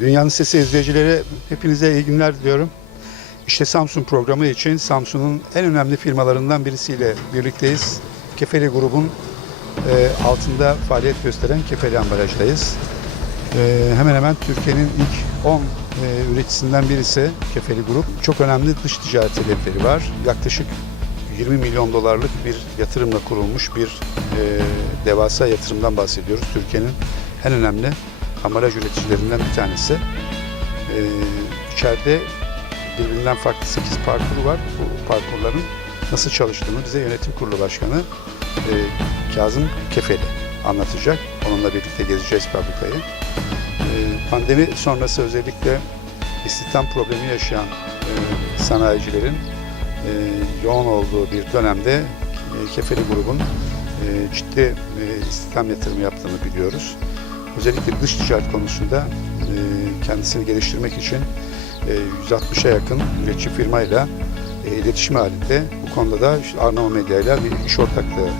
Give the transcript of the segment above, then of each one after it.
Dünyanın Sesi izleyicileri hepinize iyi günler diliyorum. İşte Samsung programı için Samsung'un en önemli firmalarından birisiyle birlikteyiz. Kefeli grubun e, altında faaliyet gösteren Kefeli ambalajdayız. E, hemen hemen Türkiye'nin ilk 10 e, üreticisinden birisi Kefeli Grup. Çok önemli dış ticaret hedefleri var. Yaklaşık 20 milyon dolarlık bir yatırımla kurulmuş bir e, devasa yatırımdan bahsediyoruz. Türkiye'nin en önemli ambalaj üreticilerinden bir tanesi. E, içeride birbirinden farklı 8 parkuru var. Bu parkurların nasıl çalıştığını bize yönetim kurulu başkanı e, Kazım Kefeli anlatacak. Onunla birlikte gezeceğiz fabrikayı. E, pandemi sonrası özellikle istihdam problemi yaşayan e, sanayicilerin e, yoğun olduğu bir dönemde e, Kefeli grubun e, ciddi e, istihdam yatırımı yaptığını biliyoruz. Özellikle dış ticaret konusunda e, kendisini geliştirmek için e, 160'a yakın üretici firmayla e, iletişim halinde. Bu konuda da işte Arnavut Medya ile bir iş ortaklığı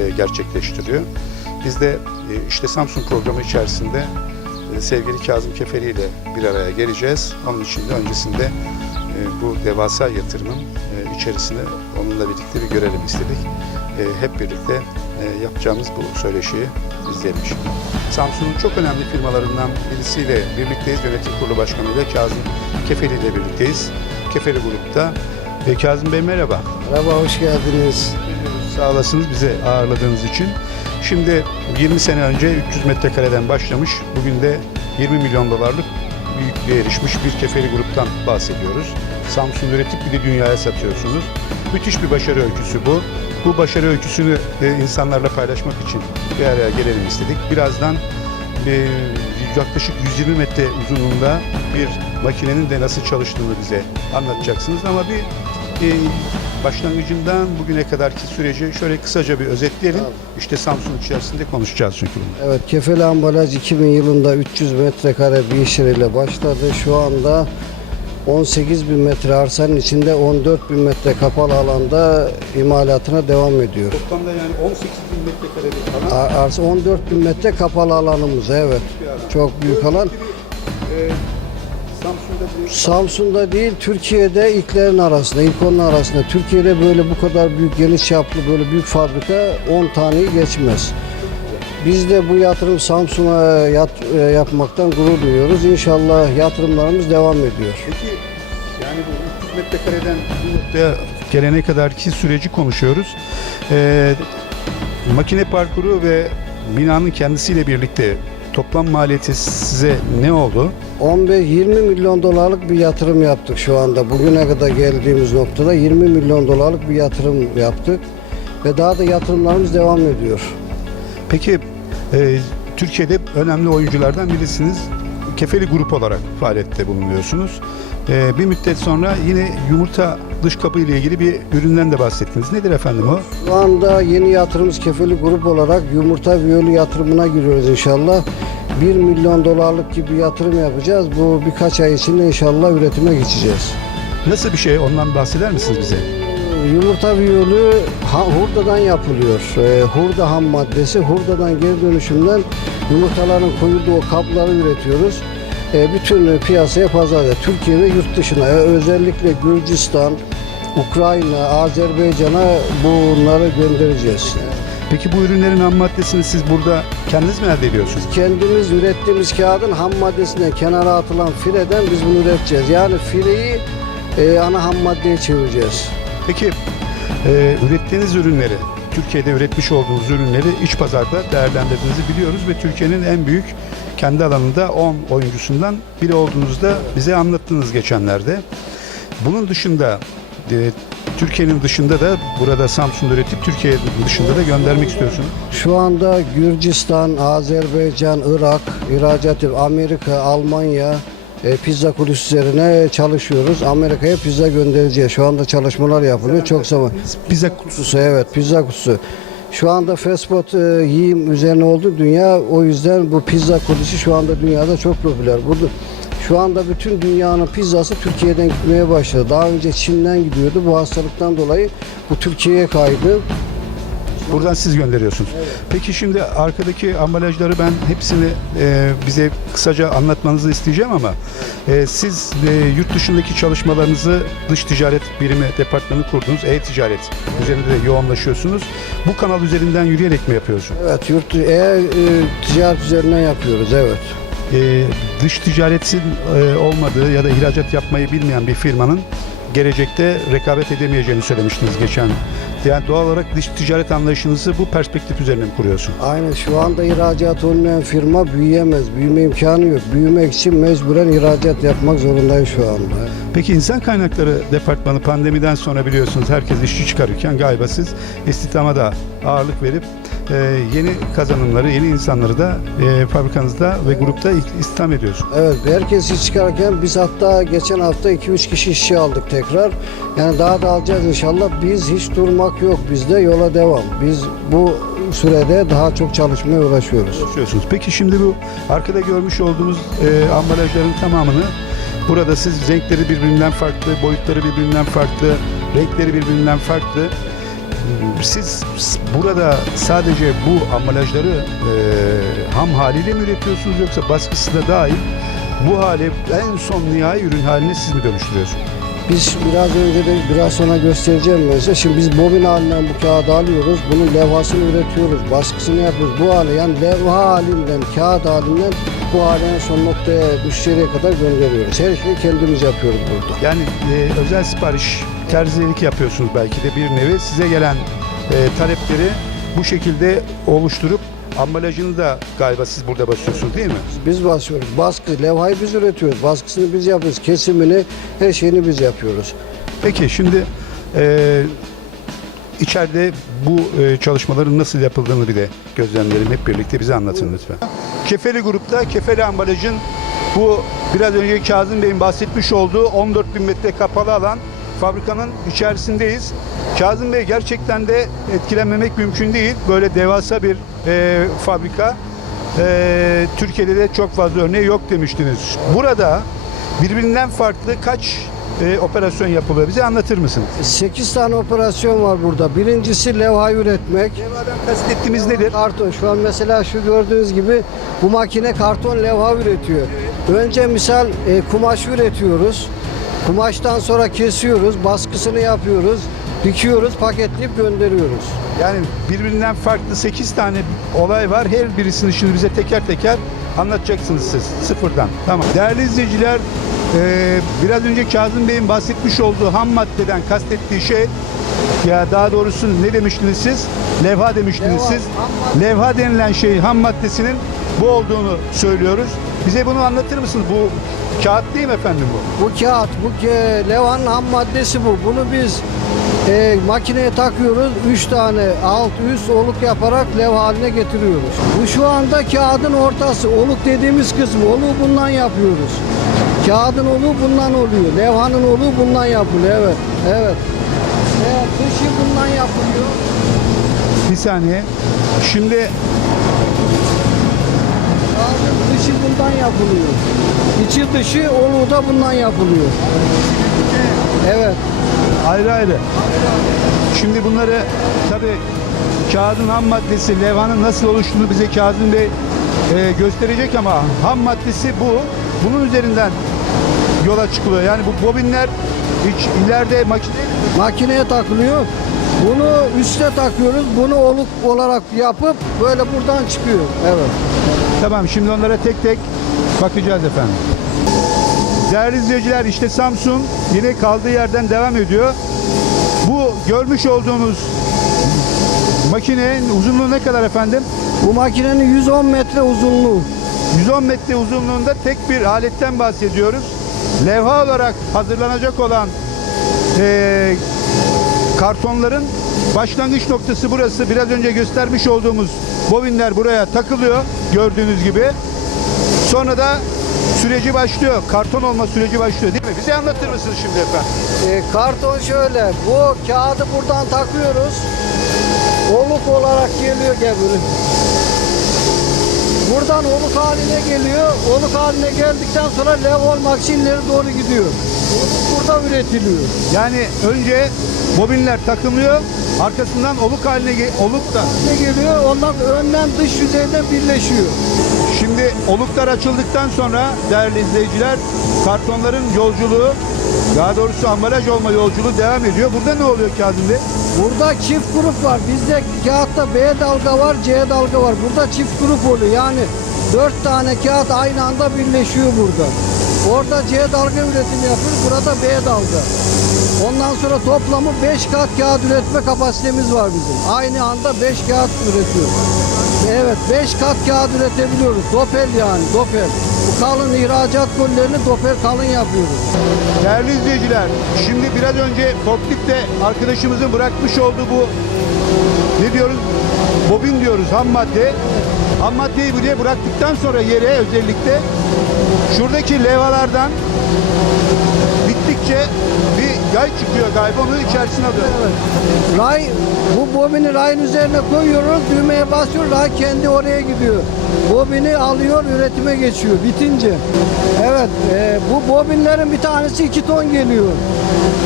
e, gerçekleştiriyor. Biz de e, işte Samsung programı içerisinde e, sevgili Kazım Kefeli ile bir araya geleceğiz. Onun için de öncesinde e, bu devasa yatırımın e, içerisine onunla birlikte bir görelim istedik. E, hep birlikte yapacağımız bu söyleşiyi izleyelim şimdi. Samsun'un çok önemli firmalarından birisiyle birlikteyiz. Yönetim Kurulu Başkanı ile Kazım Kefeli ile birlikteyiz. Kefeli Grup'ta. E, Kazım Bey merhaba. Merhaba, hoş geldiniz. Sağ olasınız bizi ağırladığınız için. Şimdi 20 sene önce 300 metrekareden başlamış. Bugün de 20 milyon dolarlık büyüklüğe erişmiş bir kefeli gruptan bahsediyoruz. Samsung üretip bir de dünyaya satıyorsunuz. Müthiş bir başarı öyküsü bu. Bu başarı öyküsünü e, insanlarla paylaşmak için bir araya gelelim istedik. Birazdan e, yaklaşık 120 metre uzunluğunda bir makinenin de nasıl çalıştığını bize anlatacaksınız ama bir e, başlangıcından bugüne kadarki süreci şöyle kısaca bir özetleyelim. Tamam. İşte Samsung içerisinde konuşacağız çünkü bunu. Evet, Kefeli Ambalaj 2000 yılında 300 metrekare bir iş başladı. Şu anda 18 bin metre arsanın içinde 14 bin metre kapalı alanda imalatına devam ediyor. Toplamda yani 18 bin metrekare bir alan. A- Arsa 14 bin metre kapalı alanımız, evet. Çok büyük alan. E, Samsun'da değil, Türkiye'de ilklerin arasında, ilk onun arasında. Türkiye'de böyle bu kadar büyük, geniş çaplı böyle büyük fabrika 10 taneyi geçmez. Biz de bu yatırım Samsun'a yat- e, yapmaktan gurur duyuyoruz. İnşallah yatırımlarımız devam ediyor. Peki yani bu 300 metrekareden bu noktaya gelene kadarki süreci konuşuyoruz. Ee, makine parkuru ve binanın kendisiyle birlikte toplam maliyeti size ne oldu? 15-20 milyon dolarlık bir yatırım yaptık şu anda. Bugüne kadar geldiğimiz noktada 20 milyon dolarlık bir yatırım yaptık. Ve daha da yatırımlarımız devam ediyor. Peki e, Türkiye'de önemli oyunculardan birisiniz. Kefeli grup olarak faaliyette bulunuyorsunuz. E, bir müddet sonra yine yumurta dış kapı ile ilgili bir üründen de bahsettiniz. Nedir efendim o? Şu anda yeni yatırımımız kefeli grup olarak yumurta viyolu yatırımına giriyoruz inşallah. 1 milyon dolarlık gibi yatırım yapacağız. Bu birkaç ay içinde inşallah üretime geçeceğiz. Nasıl bir şey? Ondan bahseder misiniz bize? Yumurta viyolu hurdadan yapılıyor. Ee, hurda ham maddesi. Hurdadan geri dönüşümden yumurtaların koyulduğu o kapları üretiyoruz. Ee, bütün piyasaya pazarda. Türkiye ve yurt dışına e, özellikle Gürcistan, Ukrayna, Azerbaycan'a bunları göndereceğiz. Peki bu ürünlerin ham maddesini siz burada kendiniz mi elde ediyorsunuz? Kendimiz ürettiğimiz kağıdın ham maddesinden kenara atılan fileden biz bunu üreteceğiz. Yani fileyi e, ana ham maddeye çevireceğiz. Peki e, ürettiğiniz ürünleri, Türkiye'de üretmiş olduğunuz ürünleri iç pazarda değerlendirdiğinizi biliyoruz ve Türkiye'nin en büyük kendi alanında 10 oyuncusundan biri olduğunuzu bize anlattınız geçenlerde. Bunun dışında e, Türkiye'nin dışında da burada Samsun'da üretip Türkiye dışında da göndermek istiyorsunuz. Şu anda Gürcistan, Azerbaycan, Irak, ihracat Amerika, Almanya e, pizza kulüsü üzerine çalışıyoruz. Amerika'ya pizza göndereceğiz. Şu anda çalışmalar yapılıyor. Çok zaman. Pizza kutusu Kutusu evet pizza kutusu. Şu anda fast food e, yiyim üzerine oldu dünya. O yüzden bu pizza kulüsü şu anda dünyada çok popüler. Burada şu anda bütün dünyanın pizzası Türkiye'den gitmeye başladı. Daha önce Çin'den gidiyordu. Bu hastalıktan dolayı bu Türkiye'ye kaydı. Buradan siz gönderiyorsunuz. Peki şimdi arkadaki ambalajları ben hepsini e, bize kısaca anlatmanızı isteyeceğim ama e, siz e, yurt dışındaki çalışmalarınızı dış ticaret birimi departmanı kurdunuz. E-ticaret üzerinde de yoğunlaşıyorsunuz. Bu kanal üzerinden yürüyerek mi yapıyorsunuz? Evet, yurt e, e, ticaret üzerinden yapıyoruz, evet. e, dış ticaretin e, olmadığı ya da ihracat yapmayı bilmeyen bir firmanın gelecekte rekabet edemeyeceğini söylemiştiniz geçen. Yani doğal olarak dış ticaret anlayışınızı bu perspektif üzerine mi kuruyorsun? Aynen şu anda ihracat olmayan firma büyüyemez. Büyüme imkanı yok. Büyümek için mecburen ihracat yapmak zorundayız şu anda. Peki insan kaynakları departmanı pandemiden sonra biliyorsunuz herkes işçi çıkarırken galiba siz istihdama da ağırlık verip e, yeni kazanımları, yeni insanları da e, fabrikanızda ve grupta istihdam ediyorsunuz. Evet, herkes iş çıkarken biz hatta geçen hafta 2-3 kişi işçi aldık tekrar. Yani daha da alacağız inşallah. Biz hiç durmak yok bizde, yola devam. Biz bu sürede daha çok çalışmaya uğraşıyoruz. çalışıyorsunuz. Peki şimdi bu arkada görmüş olduğumuz e, ambalajların tamamını burada siz renkleri birbirinden farklı, boyutları birbirinden farklı, renkleri birbirinden farklı. Siz burada sadece bu ambalajları e, ham haliyle mi üretiyorsunuz yoksa baskısı da dahil bu hale en son nihai ürün haline siz mi dönüştürüyorsunuz? Biz biraz önce de biraz sonra göstereceğim ben size. Şimdi biz bobin halinden bu kağıdı alıyoruz. Bunun levhasını üretiyoruz. Baskısını yapıyoruz. Bu hale yani levha halinden, kağıt halinden bu hale en son noktaya müşteriye kadar gönderiyoruz. Her şeyi kendimiz yapıyoruz burada. Yani e, özel sipariş, terzilik yapıyorsunuz belki de bir nevi. Size gelen e, talepleri bu şekilde oluşturup ambalajını da galiba siz burada basıyorsunuz değil mi? Biz basıyoruz. Baskı, levhayı biz üretiyoruz. Baskısını biz yapıyoruz. Kesimini, her şeyini biz yapıyoruz. Peki şimdi e, içeride bu e, çalışmaların nasıl yapıldığını bir de gözlemleyelim hep birlikte bize anlatın lütfen. Kefeli grupta Kefeli ambalajın bu biraz önce Kazım Bey'in bahsetmiş olduğu 14 bin metre kapalı alan fabrikanın içerisindeyiz. Kazım Bey gerçekten de etkilenmemek mümkün değil. Böyle devasa bir e, fabrika. E, Türkiye'de de çok fazla örneği yok demiştiniz. Burada birbirinden farklı kaç e, operasyon yapılıyor? Bize anlatır mısın? 8 tane operasyon var burada. Birincisi levha üretmek. Levhadan kastettiğimiz nedir? Karton. Şu an mesela şu gördüğünüz gibi bu makine karton levha üretiyor. Önce misal e, kumaş üretiyoruz. Kumaştan sonra kesiyoruz, baskısını yapıyoruz, dikiyoruz, paketleyip gönderiyoruz. Yani birbirinden farklı 8 tane olay var. Her birisini şimdi bize teker teker anlatacaksınız siz sıfırdan. Tamam. Değerli izleyiciler, e, biraz önce Kazım Bey'in bahsetmiş olduğu ham maddeden kastettiği şey ya daha doğrusu ne demiştiniz siz? Levha demiştiniz Levha, siz. Levha denilen şey ham maddesinin bu olduğunu söylüyoruz. Bize bunu anlatır mısınız? Bu kağıt değil mi efendim bu? Bu kağıt, bu ke- levhanın ham maddesi bu. Bunu biz e, makineye takıyoruz. Üç tane alt üst oluk yaparak levha haline getiriyoruz. Bu şu anda kağıdın ortası. Oluk dediğimiz kısmı. Oluğu bundan yapıyoruz. Kağıdın oluğu bundan oluyor. Levhanın oluğu bundan yapılıyor. Evet. Evet. Evet, dışı bundan yapılıyor. Bir saniye. Şimdi dışı bundan yapılıyor. İçi dışı oluğu da bundan yapılıyor. Evet. Ayrı ayrı. Şimdi bunları tabii kağıdın ham maddesi, levhanın nasıl oluştuğunu bize Kazım Bey e, gösterecek ama ham maddesi bu. Bunun üzerinden yola çıkılıyor. Yani bu bobinler hiç ileride makine Makineye takılıyor. Bunu üste takıyoruz. Bunu oluk olarak yapıp böyle buradan çıkıyor. Evet. Tamam şimdi onlara tek tek bakacağız efendim. Değerli izleyiciler işte Samsung yine kaldığı yerden devam ediyor. Bu görmüş olduğunuz makinenin uzunluğu ne kadar efendim? Bu makinenin 110 metre uzunluğu. 110 metre uzunluğunda tek bir aletten bahsediyoruz. Levha olarak hazırlanacak olan eee, kartonların başlangıç noktası burası. Biraz önce göstermiş olduğumuz bobinler buraya takılıyor gördüğünüz gibi. Sonra da süreci başlıyor. Karton olma süreci başlıyor değil mi? Bize anlatır mısınız şimdi efendim? E, karton şöyle. Bu kağıdı buradan takıyoruz. Oluk olarak geliyor gebiri. Buradan oluk haline geliyor. Oluk haline geldikten sonra lev olmak için ileri doğru gidiyor. Burada üretiliyor. Yani önce bobinler takılıyor. Arkasından oluk haline oluk da. Ne geliyor? Onlar önden dış yüzeyden birleşiyor. Şimdi oluklar açıldıktan sonra değerli izleyiciler kartonların yolculuğu daha doğrusu ambalaj olma yolculuğu devam ediyor. Burada ne oluyor Kazım Bey? Burada çift grup var. Bizde kağıtta B dalga var, C dalga var. Burada çift grup oluyor. Yani dört tane kağıt aynı anda birleşiyor burada. Orada C dalga üretimi yapıyoruz. Burada B dalga. Ondan sonra toplamı 5 kat kağıt üretme kapasitemiz var bizim. Aynı anda 5 kağıt üretiyoruz. Evet 5 kat kağıt üretebiliyoruz. Dopel yani dopel. Bu kalın ihracat gollerini dopel kalın yapıyoruz. Değerli izleyiciler, şimdi biraz önce forklifte arkadaşımızın bırakmış olduğu bu ne diyoruz? Bobin diyoruz ham madde. Ham maddeyi buraya bıraktıktan sonra yere özellikle şuradaki levalardan bittikçe bir yay çıkıyor galiba onu içerisine alıyor. Ray, bu bobini rayın üzerine koyuyoruz, düğmeye basıyoruz, ray kendi oraya gidiyor. Bobini alıyor, üretime geçiyor, bitince. Evet, e, bu bobinlerin bir tanesi 2 ton geliyor.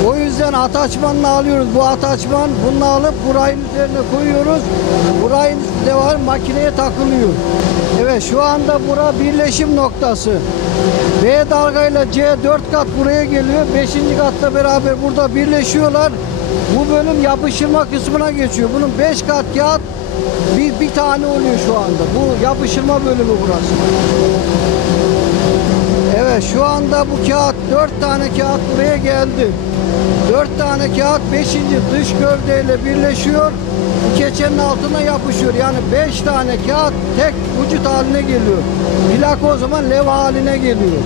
O yüzden ataçmanla alıyoruz. Bu ataçman, bunu alıp bu rayın üzerine koyuyoruz. Bu rayın üstünde var, makineye takılıyor. Evet, şu anda bura birleşim noktası. B dalgayla C 4 kat buraya geliyor. 5. katla beraber burada birleşiyorlar. Bu bölüm yapıştırma kısmına geçiyor. Bunun 5 kat kağıt bir, bir tane oluyor şu anda. Bu yapıştırma bölümü burası. Evet şu anda bu kağıt 4 tane kağıt buraya geldi. 4 tane kağıt 5. dış gövdeyle birleşiyor. Keçenin altına yapışıyor. Yani 5 tane kağıt tek vücut haline geliyor. Plak o zaman lev haline geliyor.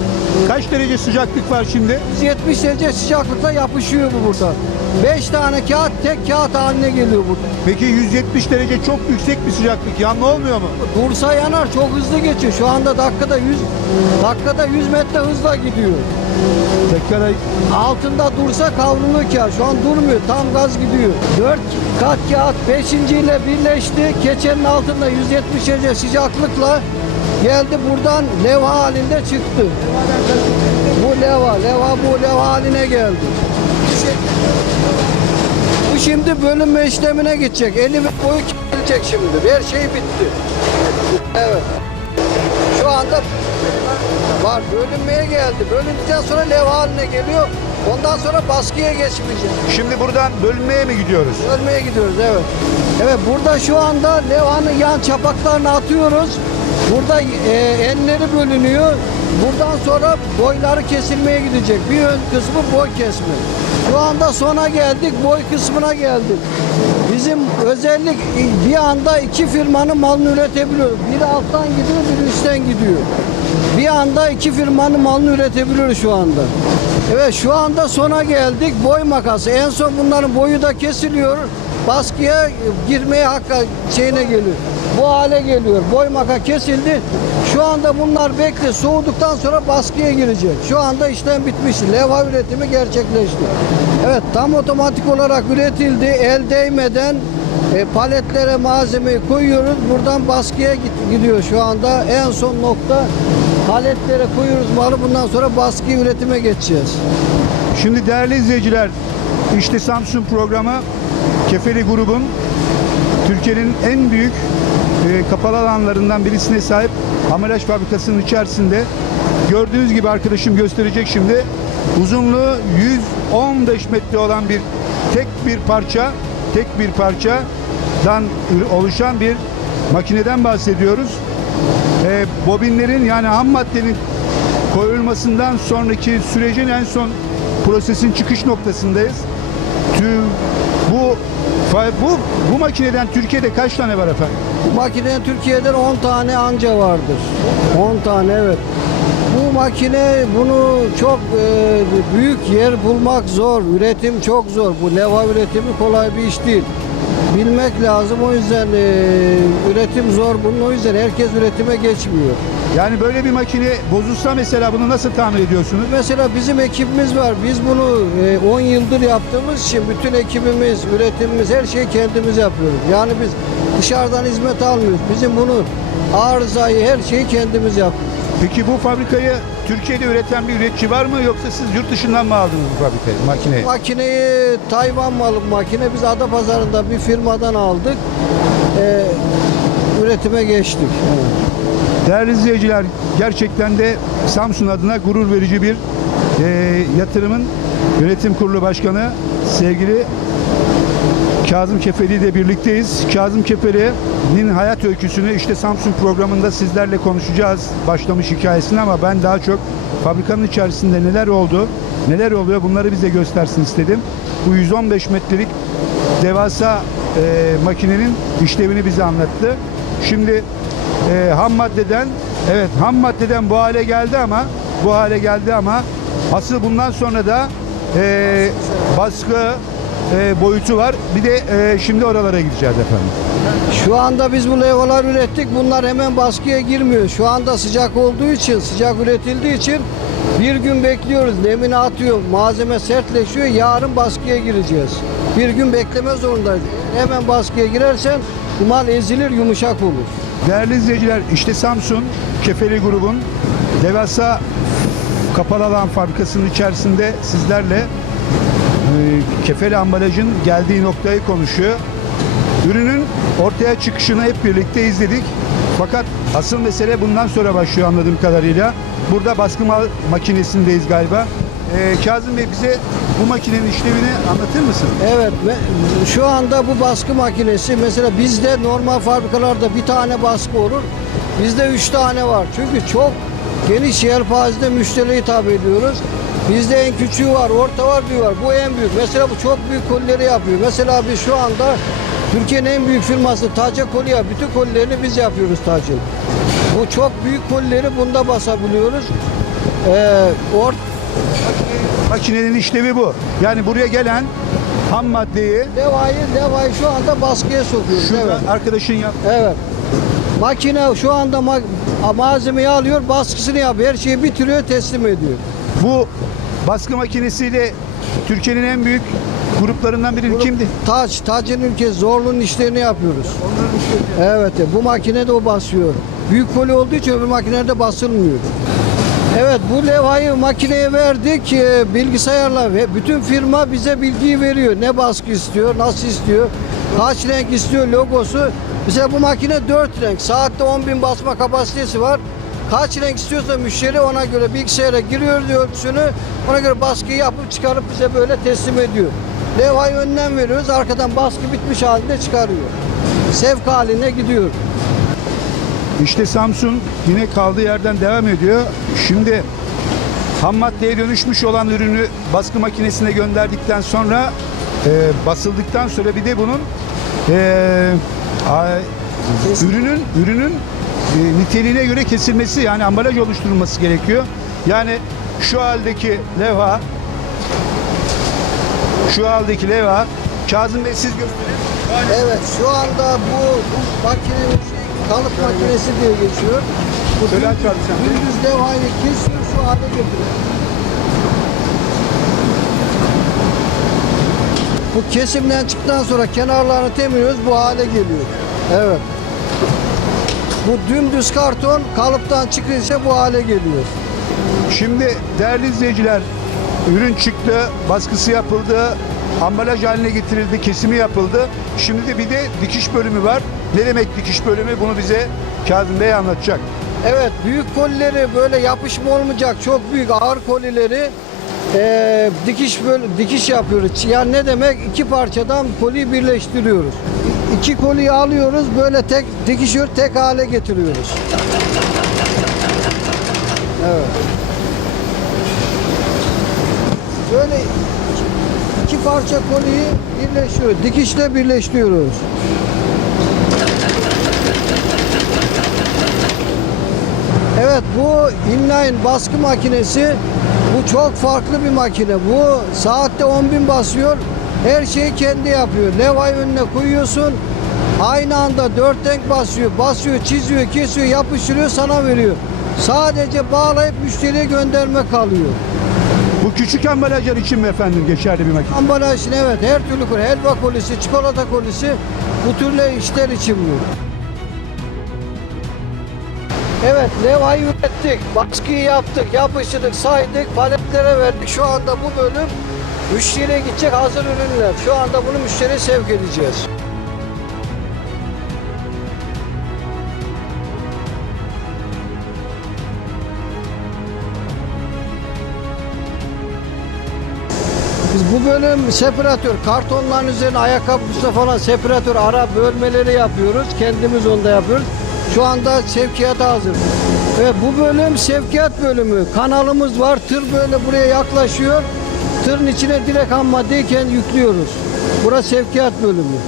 Kaç derece sıcaklık var şimdi? 170 derece sıcaklıkta yapışıyor bu burada. 5 tane kağıt tek kağıt haline geliyor burada. Peki 170 derece çok yüksek bir sıcaklık. Yanma olmuyor mu? Dursa yanar çok hızlı geçiyor. Şu anda dakikada 100 dakikada 100 metre hızla gidiyor. Tekrar Altında dursa kavruluyor kağıt. Şu an durmuyor. Tam gaz gidiyor. 4 kat kağıt 5. ile birleşti. Keçenin altında 170 derece sıcaklıkla geldi buradan levha halinde çıktı. Bu leva, leva bu leva haline geldi. Bu şimdi bölünme işlemine gidecek. Eli ve boyu gelecek şimdi. Her şey bitti. Evet. Şu anda var bölünmeye geldi. Bölündükten sonra levha haline geliyor. Ondan sonra baskıya geçmeyecek. Şimdi buradan bölünmeye mi gidiyoruz? Bölmeye gidiyoruz evet. Evet burada şu anda levhanın yan çapaklarını atıyoruz. Burada e, enleri bölünüyor. Buradan sonra boyları kesilmeye gidecek. Bir ön kısmı boy kesme. Şu anda sona geldik. Boy kısmına geldik. Bizim özellik bir anda iki firmanın malını üretebiliyoruz. Biri alttan gidiyor, biri üstten gidiyor. Bir anda iki firmanın malını üretebiliyoruz şu anda. Evet şu anda sona geldik. Boy makası. En son bunların boyu da kesiliyor. Baskıya girmeye hakka şeyine geliyor. Bu hale geliyor. Boy maka kesildi. Şu anda bunlar bekle. Soğuduktan sonra baskıya girecek. Şu anda işlem bitmiş. Levha üretimi gerçekleşti. Evet tam otomatik olarak üretildi. El değmeden e, paletlere malzemeyi koyuyoruz. Buradan baskıya git- gidiyor şu anda. En son nokta paletlere koyuyoruz malı. Bundan sonra baskı üretime geçeceğiz. Şimdi değerli izleyiciler, işte Samsun programı Kefeli grubun Türkiye'nin en büyük e, kapalı alanlarından birisine sahip ambalaj fabrikasının içerisinde gördüğünüz gibi arkadaşım gösterecek şimdi uzunluğu 115 metre olan bir tek bir parça tek bir parçadan oluşan bir makineden bahsediyoruz. E, bobinlerin yani ham maddenin koyulmasından sonraki sürecin en son prosesin çıkış noktasındayız. Tüm bu bu makineden Türkiye'de kaç tane var efendim? Bu makinenin Türkiye'den 10 tane anca vardır. 10 tane evet. Bu makine bunu çok e, büyük yer bulmak zor. Üretim çok zor. Bu leva üretimi kolay bir iş değil. Bilmek lazım. O yüzden e, üretim zor bunun. O yüzden herkes üretime geçmiyor. Yani böyle bir makine bozulsa mesela bunu nasıl tamir ediyorsunuz? Mesela bizim ekibimiz var. Biz bunu e, 10 yıldır yaptığımız için bütün ekibimiz, üretimimiz her şeyi kendimiz yapıyoruz. Yani biz dışarıdan hizmet almıyoruz. Bizim bunu arızayı her şeyi kendimiz yapıyoruz. Peki bu fabrikayı Türkiye'de üreten bir üretici var mı yoksa siz yurt dışından mı aldınız bu fabrikayı, makineyi? Makineyi Tayvan malı makine biz Adapazarı'nda bir firmadan aldık. Ee, üretime geçtik. Evet. Değerli izleyiciler, gerçekten de Samsun adına gurur verici bir e, yatırımın yönetim kurulu başkanı sevgili Kazım Kefeli ile birlikteyiz. Kazım Kefeli'nin hayat öyküsünü işte Samsun programında sizlerle konuşacağız. Başlamış hikayesini ama ben daha çok fabrikanın içerisinde neler oldu, neler oluyor bunları bize göstersin istedim. Bu 115 metrelik devasa e, makinenin işlevini bize anlattı. Şimdi e, ham maddeden evet ham maddeden bu hale geldi ama bu hale geldi ama asıl bundan sonra da e, baskı e, boyutu var. Bir de e, şimdi oralara gideceğiz efendim. Şu anda biz bu levalar ürettik. Bunlar hemen baskıya girmiyor. Şu anda sıcak olduğu için, sıcak üretildiği için bir gün bekliyoruz. Nemini atıyor, malzeme sertleşiyor. Yarın baskıya gireceğiz. Bir gün bekleme zorundayız. Hemen baskıya girersen bu mal ezilir, yumuşak olur. Değerli izleyiciler işte Samsun Kefeli grubun devasa kapalı alan fabrikasının içerisinde sizlerle kefeli ambalajın geldiği noktayı konuşuyor. Ürünün ortaya çıkışını hep birlikte izledik. Fakat asıl mesele bundan sonra başlıyor anladığım kadarıyla. Burada baskı ma- makinesindeyiz galiba. E, Kazım Bey bize bu makinenin işlevini anlatır mısın? Evet, ve şu anda bu baskı makinesi mesela bizde normal fabrikalarda bir tane baskı olur. Bizde üç tane var. Çünkü çok geniş yelpazede müşteriye hitap ediyoruz. Bizde en küçüğü var, orta var, büyüğü var. Bu en büyük. Mesela bu çok büyük kolileri yapıyor. Mesela biz şu anda Türkiye'nin en büyük firması Taca Kolya. Bütün kolilerini biz yapıyoruz Tac'ın. Bu çok büyük kolileri bunda basabiliyoruz. Ee, or Makinenin işlevi bu. Yani buraya gelen ham maddeyi levayı, levayı şu anda baskıya sokuyoruz. şurada Evet. arkadaşın yap. Evet. Makine şu anda ma- malzemeyi alıyor, baskısını yapıyor, her şeyi bitiriyor, teslim ediyor. Bu baskı makinesiyle Türkiye'nin en büyük gruplarından biri kimdi? Taç, Taç'ın ülkesi zorluğun işlerini yapıyoruz. Evet, bu makinede o basıyor. Büyük koli olduğu için öbür makinelerde basılmıyor. Evet, bu levhayı makineye verdik, e, bilgisayarla ve bütün firma bize bilgiyi veriyor. Ne baskı istiyor, nasıl istiyor, kaç renk istiyor, logosu. Mesela bu makine 4 renk, saatte 10 bin basma kapasitesi var. Kaç renk istiyorsa müşteri ona göre bilgisayara giriyor diyor ölçüsünü. Ona göre baskıyı yapıp çıkarıp bize böyle teslim ediyor. Levhayı önden veriyoruz, arkadan baskı bitmiş halinde çıkarıyor. Sevk haline gidiyor. İşte Samsun yine kaldığı yerden devam ediyor. Şimdi ham maddeye dönüşmüş olan ürünü baskı makinesine gönderdikten sonra e, basıldıktan sonra bir de bunun e, a- ürünün ürünün e, niteliğine göre kesilmesi yani ambalaj oluşturulması gerekiyor. Yani şu haldeki levha şu haldeki levha Kazım Bey siz gösterin. Evet şu anda bu, bu makinenin şey, kalıp makinesi diye geçiyor. Bu Şöyle dümdüz-. Dümdüz levhayı kesiyor şu hale getiriyor. Bu kesimden çıktıktan sonra kenarlarını temizliyoruz bu hale geliyor. Evet. Bu dümdüz karton kalıptan çıkınca bu hale geliyor. Şimdi değerli izleyiciler, ürün çıktı, baskısı yapıldı, ambalaj haline getirildi, kesimi yapıldı. Şimdi de bir de dikiş bölümü var. Ne demek dikiş bölümü? Bunu bize Kazım Bey anlatacak. Evet büyük kolileri böyle yapışma olmayacak çok büyük ağır kolileri eee, dikiş böyle dikiş yapıyoruz. Yani ne demek? İki parçadan koliyi birleştiriyoruz. İki koliyi alıyoruz böyle tek dikişiyor tek hale getiriyoruz. Evet. Böyle iki- parça koliyi birleştiriyoruz. Dikişle birleştiriyoruz. Evet bu inline baskı makinesi bu çok farklı bir makine. Bu saatte 10 bin basıyor. Her şeyi kendi yapıyor. Levayı önüne koyuyorsun. Aynı anda dört renk basıyor. Basıyor, çiziyor, kesiyor, yapıştırıyor, sana veriyor. Sadece bağlayıp müşteriye gönderme kalıyor. Bu küçük ambalajlar için mi efendim geçerli bir makine? Ambalaj için evet her türlü koli, helva kolisi, çikolata kolisi bu türlü işler için bu. Evet levhayı ürettik, baskıyı yaptık, yapıştırdık, saydık, paletlere verdik. Şu anda bu bölüm müşteriye gidecek hazır ürünler. Şu anda bunu müşteriye sevk edeceğiz. Biz bu bölüm separatör, kartonların üzerine ayakkabısı falan separatör ara bölmeleri yapıyoruz. Kendimiz onda yapıyoruz. Şu anda sevkiyata hazır. Ve bu bölüm sevkiyat bölümü. Kanalımız var. Tır böyle buraya yaklaşıyor. Tırın içine direkt ham maddeyken yüklüyoruz. Burası sevkiyat bölümü.